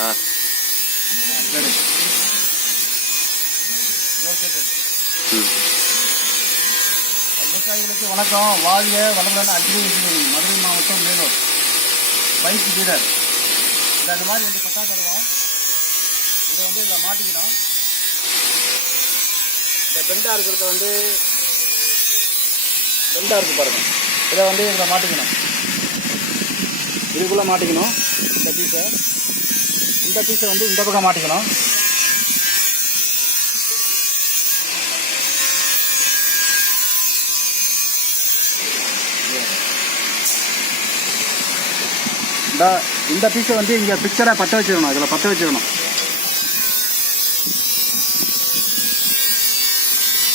சரி. விவசாயிகளுக்கு வணக்கம். வாழ்க வளமுடன். அக்ரி இன்ஜினியரிங், மதுரை மாவட்டம், மேலூர். Bike dealer. இந்த மாதிரி 2 பட்டா தருவோம். இதை வந்து இதில் மாட்டிக்கணும். இந்த பெண்டாக இருக்கிறத வந்து பெண்டாக இருக்குது பாருங்கள். இதை வந்து இதில் மாட்டிக்கணும். இதுக்குள்ளே மாட்டிக்கணும். இந்த பீஸை வந்து இந்த பக்கம் மாட்டிக்கணும். இந்த பீஸை வந்து இங்கே பிக்சராக பற்ற வச்சிடணும். இதில் பற்ற வச்சிடணும்.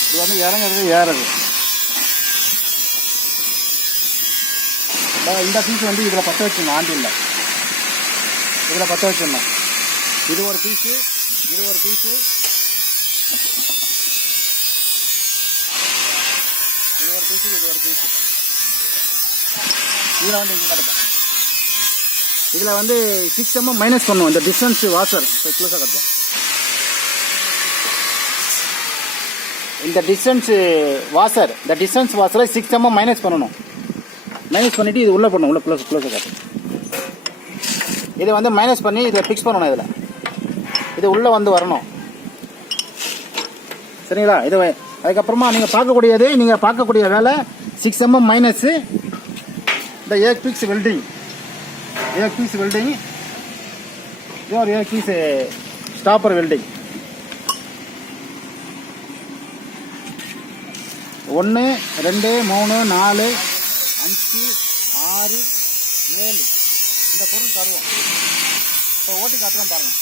இது வந்து இறங்குறது ஏறுறது. இந்த பீஸ் வந்து இதில் பற்ற வச்சிடணும். ஆண்டில் இதில் பற்ற வச்சிடணும். இது ஒரு பீஸு, இது ஒரு பீஸு, இது ஒரு பீஸு, இது ஒரு பீஸு. இதில் வந்து இங்கே கிடக்கும். இதில் வந்து 6 mm மைனஸ் பண்ணுவோம். இந்த டிஸ்டன்ஸ் வாசர் இப்போ க்ளோஸாக கிடக்கும். இந்த டிஸ்டன்ஸ் வாசரை 6 mm மைனஸ் பண்ணணும். மைனஸ் பண்ணிவிட்டு இது உள்ளே பண்ணணும். உள்ள க்ளோஸாக காட்டும். இதை வந்து மைனஸ் பண்ணி இதை ஃபிக்ஸ் பண்ணணும். இதில் இது உள்ளே வந்து வரணும். சரிங்களா? இது அதுக்கப்புறமா நீங்கள் பார்க்கக்கூடிய வேலை 6 mm மைனஸு இந்த एक पीस वेल्डिंग ये और एक पीस स्टॉपर वेल्डिंग. 1 2 3 4 5 6 7 இந்த பொருள் தருவோம். இப்போ ஓட்டி காட்டுறோம் பாருங்கள்.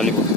அள்ளி போட்டு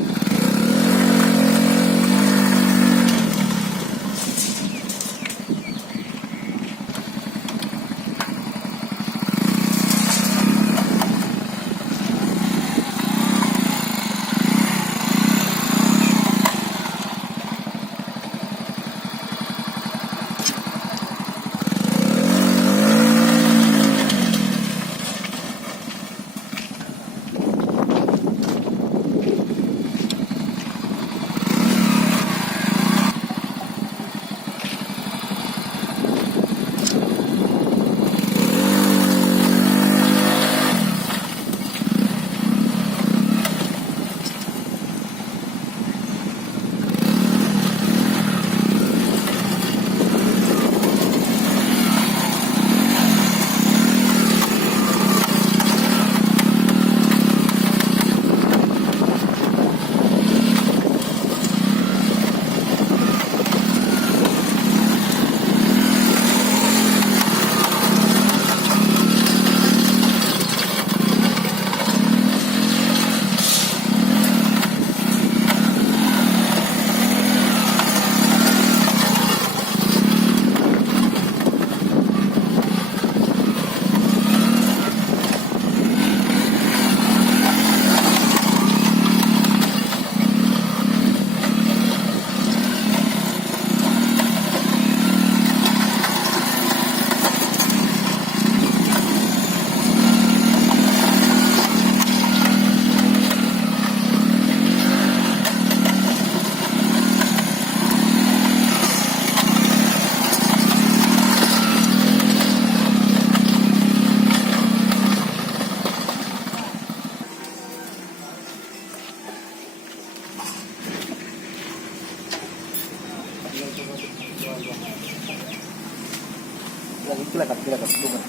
கீழே கட்டு சூப்பர்.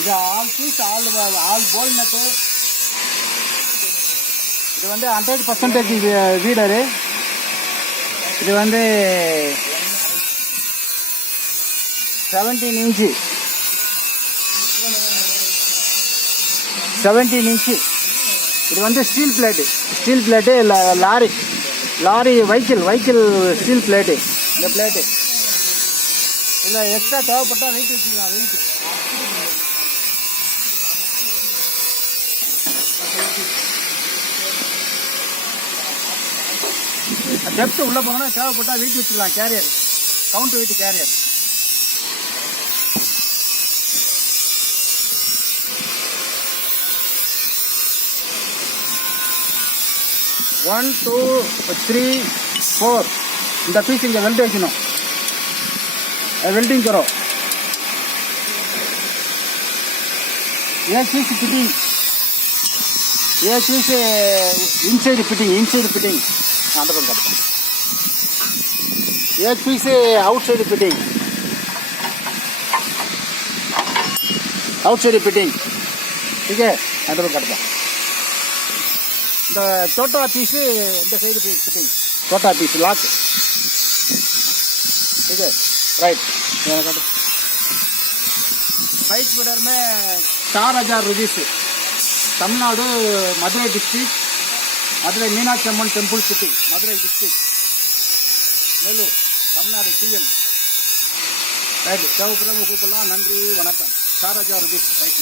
இது ஆல் பீஸ் ஆல் போல் நட்டு. இது வந்து 100% வீடரு. இது வந்து 17 இன்ச்சு 17 இன்ச்சு. இது வந்து steel plate lorry vehicle steel plate. இந்த பிளேட்டு இல்லை எக்ஸ்ட்ரா தேவைப்பட்டால் வெயிட் வச்சுக்கலாம். வெயிட் டெப்த் உள்ள போனா தேவைப்பட்டா வெயிட் வச்சுக்கலாம். Carrier count weight carrier. One 2 3 4 இந்த பீஸ் இங்கே வெல்ட் வைக்கணும். वेल्डिंग करो. एक पीस फिटिंग, एक पीस इनसाइड फिटिंग अंदर करता. एक पीस आउटसाइड फिटिंग ठीक है अंदर करता. छोटा पीस साइड फिटिंग छोटा पीस लॉक ठीक है राइट. बाइक फीडर में 4000 rupees. Tamil Nadu Madurai district, Madurai Meenakshi Amman temple city, Madurai district, Nellore Tamil Nadu TN right. தேவைப்படுறவங்க கூப்பிடலாம். நன்றி வணக்கம். 4000 रुपीस राइट.